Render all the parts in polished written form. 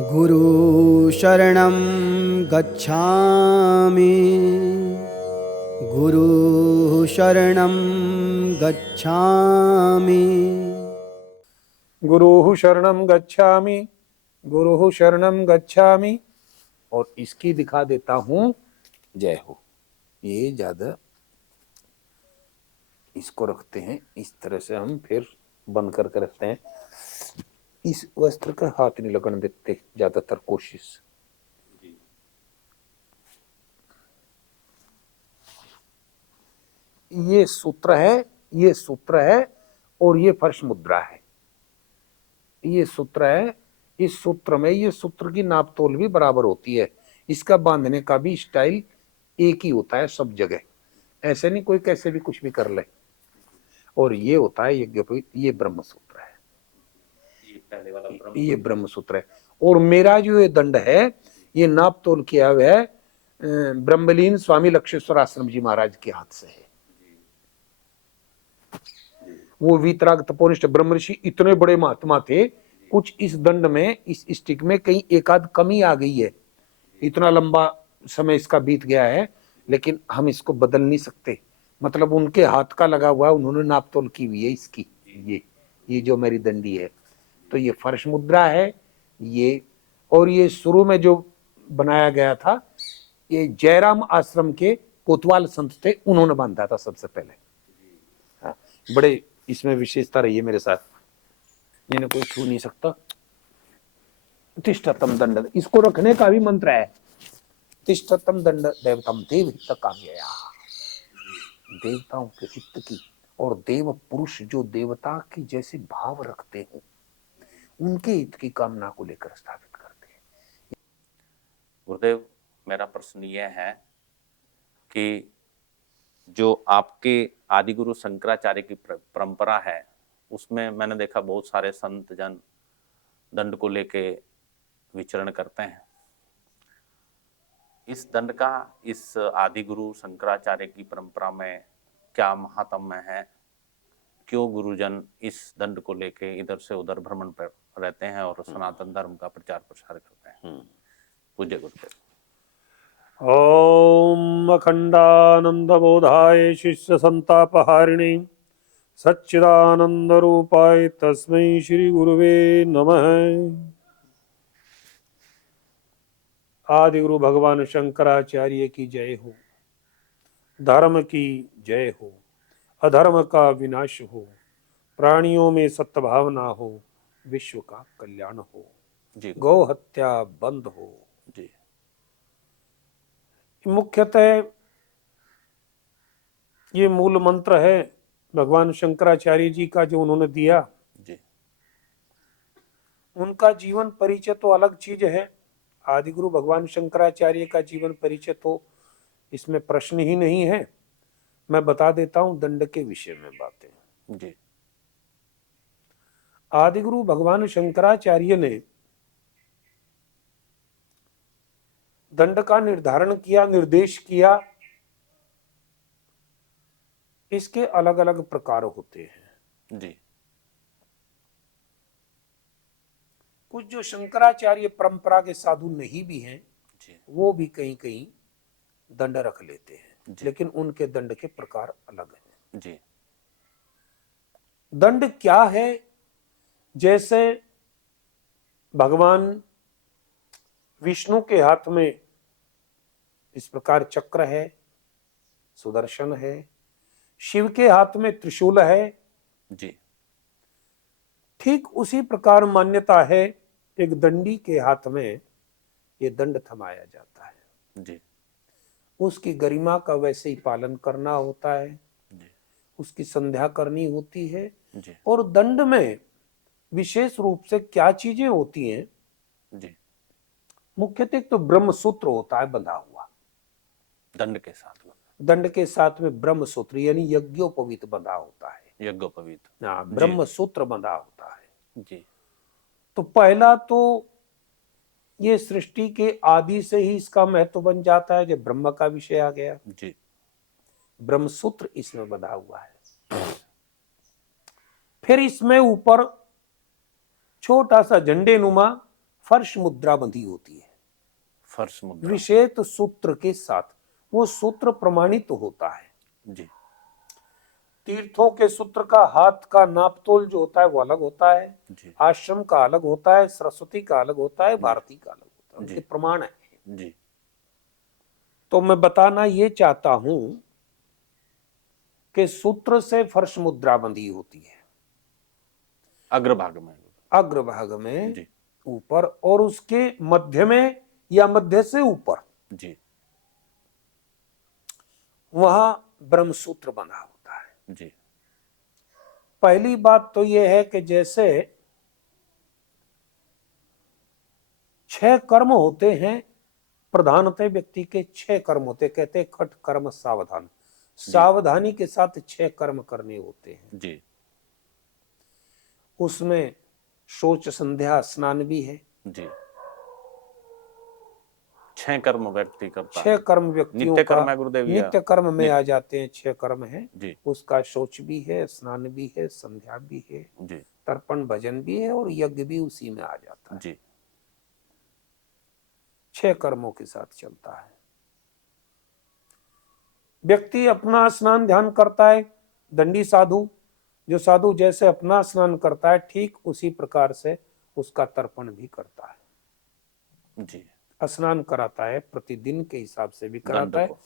गुरु शरणं गच्छामि। गुरु शरणं गच्छामि। गुरुः शरणं गच्छामि, गुरुः शरणं गच्छामि। और इसकी दिखा देता हूं जय हो। ये ज्यादा इसको रखते हैं, इस तरह से हम फिर बंद करके रखते हैं। इस वस्त्र का हाथ नहीं लगने देते ज्यादातर कोशिश। ये सूत्र है, ये सूत्र है और ये फर्श मुद्रा है। ये सूत्र है, इस सूत्र में ये सूत्र की नाप तोल भी बराबर होती है। इसका बांधने का भी स्टाइल एक ही होता है सब जगह, ऐसे नहीं कोई कैसे भी कुछ भी कर ले। और ये होता है यज्ञोपवीत, ये ब्रह्म सूत्र है, ये पहले वाला ये ब्रह्म सूत्र है। और मेरा जो ये दंड है ये नाप तोल किया हुआ है ब्रह्मलीन स्वामी लक्ष्मेश्वर आश्रम जी महाराज के हाथ से है। वो वीतराग तपोनिष्ठ ब्रह्मऋषि इतने बड़े महात्मा थे, कुछ इस दंड में इस स्टिक में कहीं एक आध कमी आ गई है। इतना लंबा समय इसका बीत गया है लेकिन हम इसको बदल नहीं सकते। मतलब उनके हाथ का लगा हुआ, उन्होंने नाप तोल की हुई है इसकी। ये जो मेरी दंडी है तो ये फर्श मुद्रा है ये। और ये शुरू में जो बनाया गया था ये जयराम आश्रम के कोतवाल संत थे, उन्होंने बांधा था सबसे पहले। हाँ, बड़े इसमें विशेषता रही है मेरे साथ, इन्हें कोई छू नहीं सकता। तिष्ठतम दंड, इसको रखने का भी मंत्र है। तिष्ठतम दंड देवतम देव हित कामया, देवताओं के हित की। और देव पुरुष जो देवता की जैसे भाव रखते हो उनके हित की कामना को लेकर स्थापित करते हैं। गुरुदेव, मेरा प्रश्न यह है कि जो आपके आदिगुरु शंकराचार्य की परंपरा है उसमें मैंने देखा बहुत सारे संत जन दंड को लेके विचरण करते हैं। इस दंड का इस आदिगुरु शंकराचार्य की परंपरा में क्या महात्म्य है? क्यों गुरुजन इस दंड को लेके इधर से उधर भ्रमण पर रहते हैं और सनातन धर्म का प्रचार प्रसार करते हैं? पूज्य गुरुदेव। ओम अखंडानंद बोधाय शिष्य संतापहारिणे सच्चिदानंद रूपाय तस्मै श्री गुरुवे नमः। आदि गुरु भगवान शंकराचार्य की जय हो, धर्म की जय हो, अधर्म का विनाश हो, प्राणियों में सत्भावना हो, विश्व का कल्याण हो, जी, गौ हत्या बंद हो। जी, मुख्यतः ये मूल मंत्र है भगवान शंकराचार्य जी का जो उन्होंने दिया। जी, उनका जीवन परिचय तो अलग चीज है। आदिगुरु भगवान शंकराचार्य का जीवन परिचय तो इसमें प्रश्न ही नहीं है। मैं बता देता हूं दंड के विषय में बातें। जी, आदिगुरु भगवान शंकराचार्य ने दंड का निर्धारण किया, निर्देश किया। इसके अलग अलग प्रकार होते हैं। जी, कुछ जो शंकराचार्य परंपरा के साधु नहीं भी हैं वो भी कहीं कहीं दंड रख लेते हैं, लेकिन उनके दंड के प्रकार अलग हैं। जी, दंड क्या है? जैसे भगवान विष्णु के हाथ में इस प्रकार चक्र है, सुदर्शन है, शिव के हाथ में त्रिशूल है, जी, ठीक उसी प्रकार मान्यता है एक दंडी के हाथ में ये दंड थमाया जाता है। जी, उसकी गरिमा का वैसे ही पालन करना होता है, जी, उसकी संध्या करनी होती है। जी, और दंड में विशेष रूप से क्या चीजें होती हैं? जी, मुख्यतः तो ब्रह्म सूत्र होता है बंधा हुआ दंड के साथ में। दंड के साथ में ब्रह्म सूत्र यानी यज्ञोपवीत बंधा होता है। यज्ञोपवीत, हाँ, ब्रह्म सूत्र बंधा होता है। जी, तो पहला तो ये सृष्टि के आदि से ही इसका महत्व बन जाता है जब ब्रह्म का विषय आ गया। जी, ब्रह्म सूत्र इसमें बंधा हुआ है। फिर इसमें ऊपर छोटा सा झंडे नुमा फर्श मुद्रा बंधी होती है, फर्श मुद्रा। विशेष सूत्र के साथ। वो सूत्र प्रमाणित होता है। जी तीर्थों के सूत्र का हाथ का नापतोल जो होता है वो अलग होता है, जी आश्रम का अलग होता है, सरस्वती का अलग होता है, भारती का अलग होता है, जी। उनके प्रमाण है। जी तो मैं बताना ये चाहता हूं कि सूत्र से फर्श मुद्रा बंधी होती है अग्रभाग में। अग्रभाग में जी ऊपर, और उसके मध्य में या मध्य से ऊपर जी वहां ब्रह्म सूत्र बंधा होता है। जी पहली बात तो यह है कि जैसे 6 कर्म होते हैं, प्रधानतः व्यक्ति के 6 कर्म होते, कहते हैं खट कर्म सावधान, सावधानी के साथ 6 कर्म करने होते हैं। जी उसमें शौच संध्या स्नान भी है। जी 6 कर्म व्यक्ति करता 6 है। कर्म व्यक्तियों नित्य का कर्म है गुरुदेव या नित्य कर्म में नित्य? आ जाते हैं। 6 कर्म है। जी उसका शौच भी है, स्नान भी है, संध्या भी है, जी तर्पण भजन भी है, और यज्ञ भी उसी में आ जाता है। जी 6 कर्मों के साथ चलता है। व्यक्ति अपना स्नान ध्यान करता है, दंडी साधु, जो साधु जैसे अपना स्नान करता है ठीक उसी प्रकार से उसका तर्पण भी करता है। जी स्नान कराता है, प्रतिदिन के हिसाब से भी दंड कराता है। को।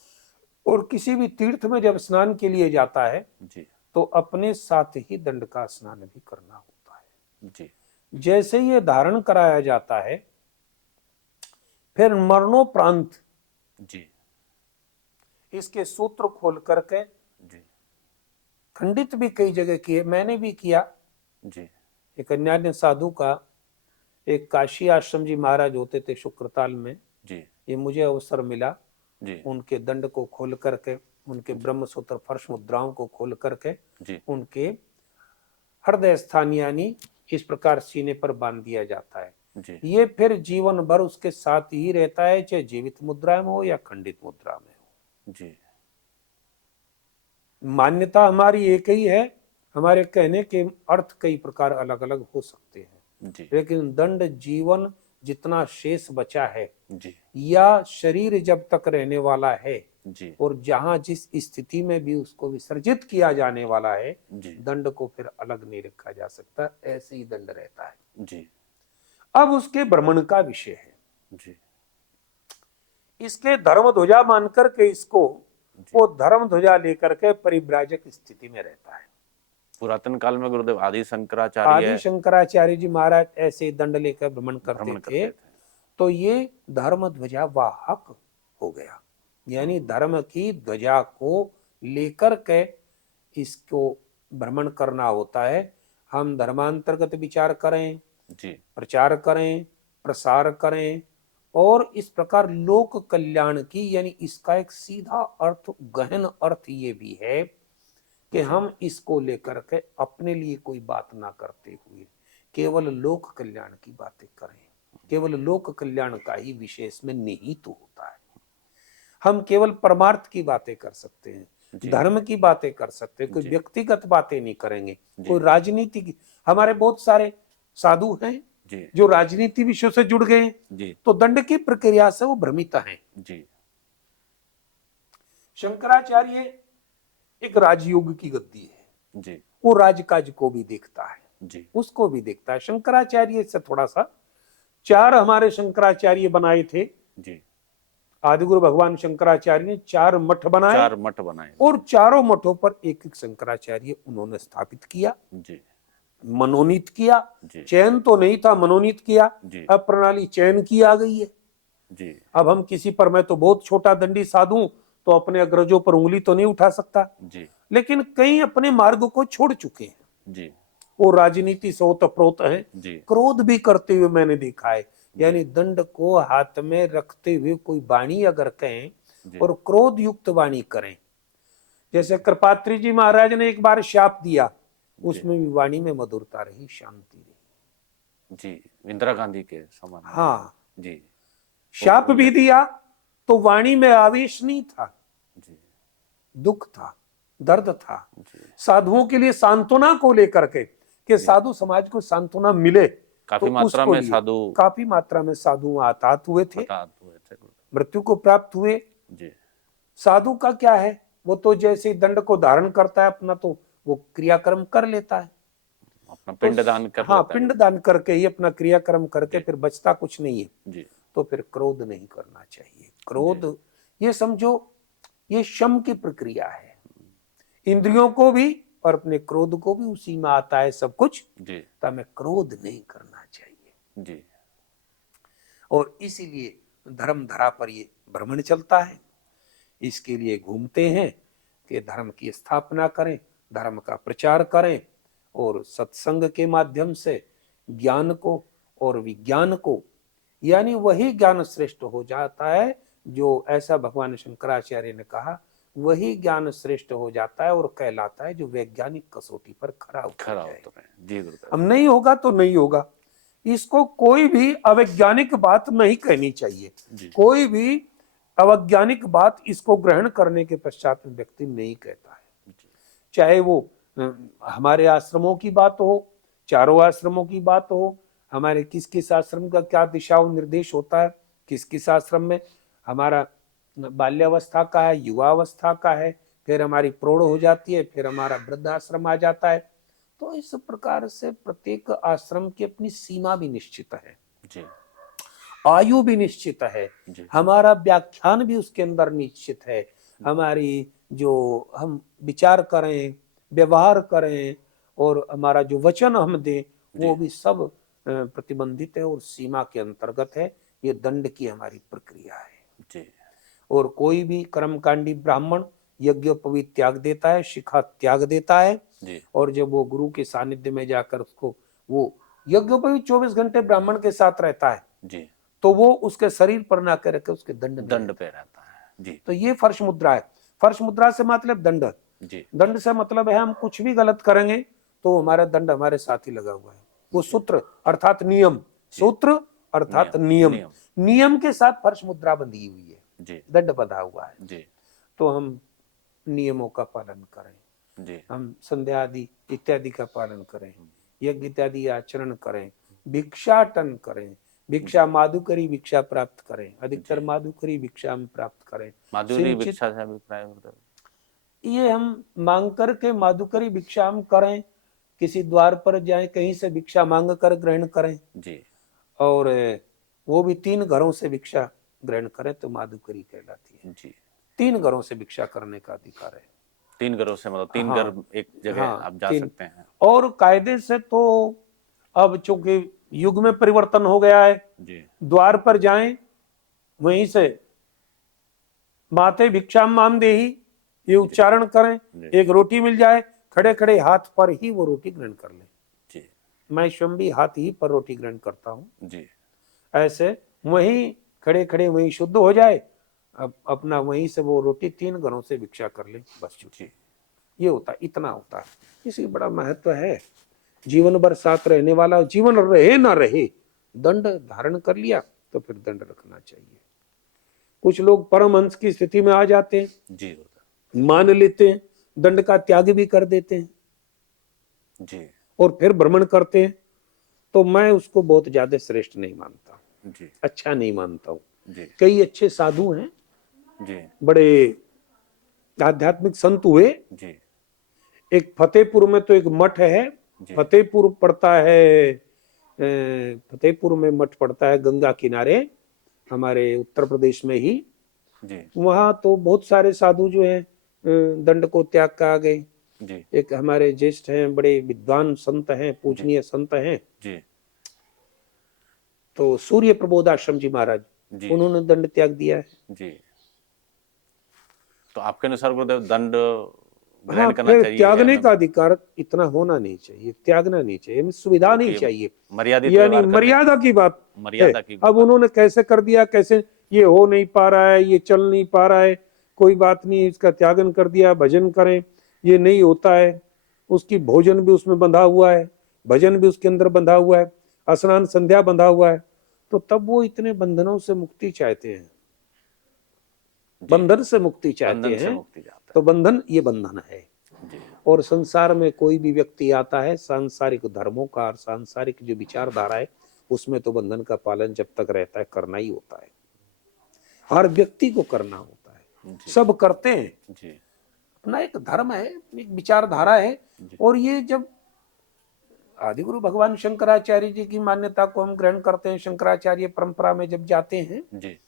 और किसी भी तीर्थ में जब स्नान के लिए जाता है जी तो अपने साथ ही दंड का स्नान भी करना होता है। जी जैसे ये धारण कराया जाता है, फिर मरणोपरांत जी इसके सूत्र खोल करके जी खंडित भी कई जगह किए, मैंने भी किया। जी एक अन्य साधु का, एक काशी आश्रम जी महाराज होते थे शुक्रताल में, जी ये मुझे अवसर मिला जी उनके दंड को खोल करके, उनके ब्रह्म सूत्र फर्श मुद्राओं को खोल करके जी उनके हृदय स्थान यानी इस प्रकार सीने पर बांध दिया जाता है। जी ये फिर जीवन भर उसके साथ ही रहता है, चाहे जीवित मुद्रा में हो या खंडित मुद्रा में हो। जी मान्यता हमारी एक ही है, हमारे कहने के अर्थ कई प्रकार अलग अलग हो सकते हैं, जी लेकिन दंड जीवन जितना शेष बचा है जी या शरीर जब तक रहने वाला है जी और जहां जिस स्थिति में भी उसको विसर्जित किया जाने वाला है, जी दंड को फिर अलग नहीं रखा जा सकता, ऐसे ही दंड रहता है। जी अब उसके भ्रमण का विषय है। जी इसके धर्म ध्वजा मानकर के इसको वो धर्म ध्वजा लेकर के परिव्राजक स्थिति में रहता है। पुरातन काल में गुरुदेव आदि आदि शंकराचार्य शंकराचार्य जी महाराज ऐसे दंड लेकर भ्रमण करते भ्रमण थे, करते थे। तो ये धर्म ध्वजा वाहक हो गया, यानी धर्म की ध्वजा को लेकर के इसको भ्रमण करना होता है। हम धर्मांतर्गत विचार करें, जी प्रचार करें, प्रसार करें, और इस प्रकार लोक कल्याण की, यानी इसका एक सीधा अर्थ, गहन अर्थ ये भी है कि हम इसको लेकर के अपने लिए कोई बात ना करते हुए केवल लोक कल्याण की बातें करें। केवल लोक कल्याण का ही विशेष में निहित तो होता है। हम केवल परमार्थ की बातें कर सकते हैं, धर्म की बातें कर सकते हैं, कोई व्यक्तिगत बातें नहीं करेंगे, कोई राजनीति की। हमारे बहुत सारे साधु हैं जी जो राजनीति विषयों से जुड़ गए हैं, जी तो दंड की प्रक्रिया से वो भ्रमित हैं। जी शंकराचार्य एक राजयोग की गद्दी है, जी वो राजकाज को भी देखता है, जी उसको भी देखता है। शंकराचार्य से थोड़ा सा, 4 हमारे शंकराचार्य बनाए थे। जी आदिगुरु भगवान शंकराचार्य ने 4 मठ बनाए, 4 मठ बनाए और चारों मठों पर एक एक शंकराचार्य उन्होंने स्थापित किया, जी मनोनीत किया। जी चयन तो नहीं था, मनोनीत किया। जी अब प्रणाली चयन की आ गई है। जी अब हम किसी पर, मैं तो बहुत छोटा दंडी साधु, तो अपने अग्रजों पर उंगली तो नहीं उठा सकता, जी लेकिन कई अपने मार्ग को छोड़ चुके हैं। जी वो राजनीति से ओतप्रोत है, जी क्रोध भी करते हुए मैंने देखा है। यानी दंड को हाथ में रखते हुए कोई वाणी अगर कहें और क्रोध युक्त वाणी करें, जैसे कृपात्री जी महाराज ने एक बार शाप दिया, उसमें भी वाणी में मधुरता रही, शांति रही। जी इंदिरा गांधी के समान। हाँ, जी शाप भी दिया तो वाणी में आवेश नहीं था, जी दुख था, दर्द था। जी साधुओं के लिए सांत्वना को लेकर के, कि साधु समाज को सांत्वना मिले, काफी तो मात्रा उसको में लिए साधु काफी मात्रा में साधु आतात हुए थे, हताहत हुए थे गुरुदेव। मृत्यु को प्राप्त हुए। जी साधु का क्या है, वो तो जैसे ही दंड को धारण करता है अपना, तो वो क्रियाक्रम कर लेता है, अपना तो पिंड दान कर हाँ, लेता है पिंड दान करके ही अपना क्रियाक्रम करके जी। फिर बचता कुछ नहीं है। जी तो फिर क्रोध नहीं करना चाहिए। क्रोध, ये समझो, ये शम की प्रक्रिया है, इंद्रियों को भी और अपने क्रोध को भी उसी में आता है सब कुछ। जी तो हमें क्रोध नहीं करना चाहिए। जी और इसीलिए धर्म धरा पर ये भ्रमण चलता है, इसके लिए घूमते हैं कि धर्म की स्थापना करें, धर्म का प्रचार करें, और सत्संग के माध्यम से ज्ञान को और विज्ञान को, यानी वही ज्ञान श्रेष्ठ हो जाता है जो, ऐसा भगवान शंकराचार्य ने कहा, वही ज्ञान श्रेष्ठ हो जाता है और कहलाता है जो वैज्ञानिक कसौटी पर खरा उतर खरा जाए। उतर है जी गुरुदेव। अब नहीं होगा तो नहीं होगा, इसको कोई भी अवैज्ञानिक बात नहीं कहनी चाहिए। जी कोई भी अवैज्ञानिक बात इसको ग्रहण करने के पश्चात व्यक्ति नहीं कहता है, जी चाहे वो हमारे आश्रमों की बात हो, चारों आश्रमों की बात हो, हमारे किस किस आश्रम का क्या दिशा और निर्देश होता है, किस किस आश्रम में हमारा बाल्यावस्था का है, युवावस्था का है, फिर हमारी प्रौढ़ हो जाती है, फिर हमारा वृद्धाश्रम आ जाता है। तो इस प्रकार से प्रत्येक आश्रम की अपनी सीमा भी निश्चित है, जी आयु भी निश्चित है, जी हमारा व्याख्यान भी उसके अंदर निश्चित है, हमारी जो हम विचार करें, व्यवहार करें, और हमारा जो वचन हम दें, वो भी सब प्रतिबंधित है और सीमा के अंतर्गत है। ये दंड की हमारी प्रक्रिया है। जी और कोई भी कर्मकांडी ब्राह्मण यज्ञोपवीत त्याग देता है, शिखा त्याग देता है, जी और जब वो गुरु के सानिध्य में जाकर उसको, वो यज्ञोपवीत 24 घंटे ब्राह्मण के साथ रहता है, जी तो वो उसके शरीर पर ना कर के उसके दंड दंड पे रहता है। जी तो ये फर्श मुद्रा है। फर्श मुद्रा से मतलब दंड, जी दंड से मतलब है हम कुछ भी गलत करेंगे तो हमारा दंड हमारे साथ ही लगा हुआ है। वो सूत्र अर्थात नियम, सूत्र अर्थात नियम, नियम के साथ फर्श मुद्रा बंधी हुई है, जी दंड बंधा हुआ है। जी तो हम नियमों का पालन करें, जी हम संध्या आदि इत्यादि का पालन करें, यज्ञ इत्यादि आचरण करें, भिक्षाटन करें, भिक्षा माधुकरी भिक्षा प्राप्त करें, अधिकतर माधुकरी भिक्षा हम प्राप्त करें। माधुरी भिक्षा से अभिप्राय गुरुदेव? ये हम मांग करके माधुकरी भिक्षा हम करें, किसी द्वार पर जाएं, कहीं से भिक्षा मांग कर ग्रहण करें, जी और वो भी 3 घरों से भिक्षा ग्रहण करें तो माधुकरी कहलाती है। जी 3 घरों से भिक्षा करने का अधिकार है। 3 घरों से मतलब 3 हाँ, घर एक जगह हाँ, आप जा 3 सकते हैं। और कायदे से तो अब चूंकि युग में परिवर्तन हो गया है, जी द्वार पर जाएं, वहीं से माते भिक्षा मान दे ही ये उच्चारण करें, एक रोटी मिल जाए, खड़े खड़े हाथ पर ही वो रोटी ग्रहण कर ले। जी मैं स्वयं भी हाथ ही पर रोटी ग्रहण करता हूँ। जी ऐसे वहीं खड़े खड़े वहीं शुद्ध हो जाए, अब अपना वहीं से वो रोटी 3 घरों से भिक्षा कर ले, बस जी ये होता, इतना होता है। इसी बड़ा महत्व है। जीवन भर साथ रहने वाला, जीवन रहे ना रहे, दंड धारण कर लिया तो फिर दंड रखना चाहिए। कुछ लोग परमहंस की स्थिति में आ जाते हैं, जी मान लेते हैं, दंड का त्याग भी कर देते हैं जी और फिर भ्रमण करते हैं, तो मैं उसको बहुत ज्यादा श्रेष्ठ नहीं मानता, जी अच्छा नहीं मानता हूँ। जी कई अच्छे साधु हैं, जी बड़े आध्यात्मिक संत हुए। जी एक फतेहपुर में तो एक मठ है, फतेहपुर पड़ता है, फतेहपुर में मठ पड़ता है गंगा किनारे, हमारे उत्तर प्रदेश में ही। जी वहां तो बहुत सारे साधु जो हैं दंड को त्याग का आ गए। जी एक हमारे ज्येष्ठ हैं, बड़े विद्वान संत हैं, पूजनीय संत हैं, जी तो सूर्य प्रबोधाश्रम जी महाराज, जी उन्होंने दंड त्याग दिया है। जी तो आपके अनुसार गुरुदेव दंड हाँ, ग्रहण करना फिर चाहिए त्यागने हमें? का अधिकार इतना होना नहीं चाहिए, त्यागना नहीं चाहिए, हमें सुविधा नहीं क्योंकि चाहिए, मर्यादित यानी व्यवहार करने- मर्यादा की बात है। मर्यादा की अब बात। उन्होंने कैसे कर दिया, कैसे ये हो नहीं पा रहा है, ये चल नहीं पा रहा है, कोई बात नहीं, इसका त्यागन कर दिया, भजन करें, ये नहीं होता है, उसकी भोजन भी उसमें बंधा हुआ है, भजन भी उसके अंदर बंधा हुआ है, स्नान संध्या बंधा हुआ है, तो तब वो इतने बंधनों से मुक्ति चाहते हैं, जी, बंधन से मुक्ति बंधन चाहते से हैं, मुक्ति चाहते तो बंधन, ये बंधन है। हैं। जी और संसार में कोई भी व्यक्ति आता है, सांसारिक धर्मों का और सांसारिक जो विचारधारा है उसमें तो बंधन का पालन जब तक रहता है करना ही होता है, हर व्यक्ति को करना होता है। जी। सब करते हैं, जी। अपना एक धर्म है, एक विचारधारा है। जी। और ये जब आदिगुरु भगवान शंकराचार्य जी की मान्यता को हम ग्रहण करते हैं, शंकराचार्य परंपरा में जब जाते हैं जी।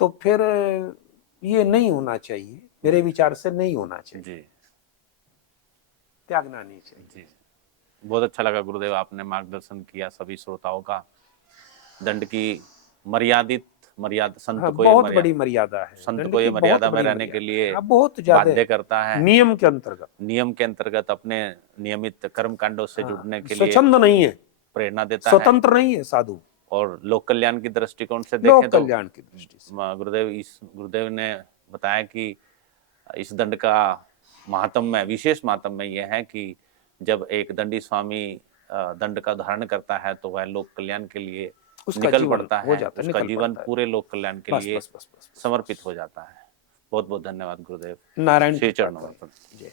तो फिर ये नहीं होना चाहिए, मेरे विचार से नहीं होना चाहिए, जी। त्यागना नहीं चाहिए। जी। बहुत अच्छा लगा गुरुदेव, आपने मार्गदर्शन किया सभी श्रोताओं का। दंड की मर्यादा संत हाँ, को ये बहुत बड़ी मर्यादा है, संत दंड को ये की बहुत मर्यादा में बड़ी रहने के मर्यादा लिए है। बहुत ज्यादा बाध्य करता है। नियम के अंतर्गत, नियम के अंतर्गत अपने नियमित कर्म कांडों से जुड़ने के लिए स्वच्छंद नहीं है, प्रेरणा देता है। स्वतंत्र नहीं है साधु, और लोक कल्याण की दृष्टिकोण से लोक देखें तो कल्याण की दृष्टि से गुरुदेव ने बताया कि इस दंड का महात्म्य, विशेष महात्म्य यह है कि जब एक दंडी स्वामी दंड का धारण करता है तो वह लोक कल्याण के लिए उसका निकल जीवन पड़ता हो है, जाता है, उसका निकल जीवन पड़ता है। पूरे लोक कल्याण के बस लिए बस बस बस समर्पित हो जाता है। बहुत बहुत धन्यवाद गुरुदेव, नारायण श्री कृपा चरणों में। करें। जय।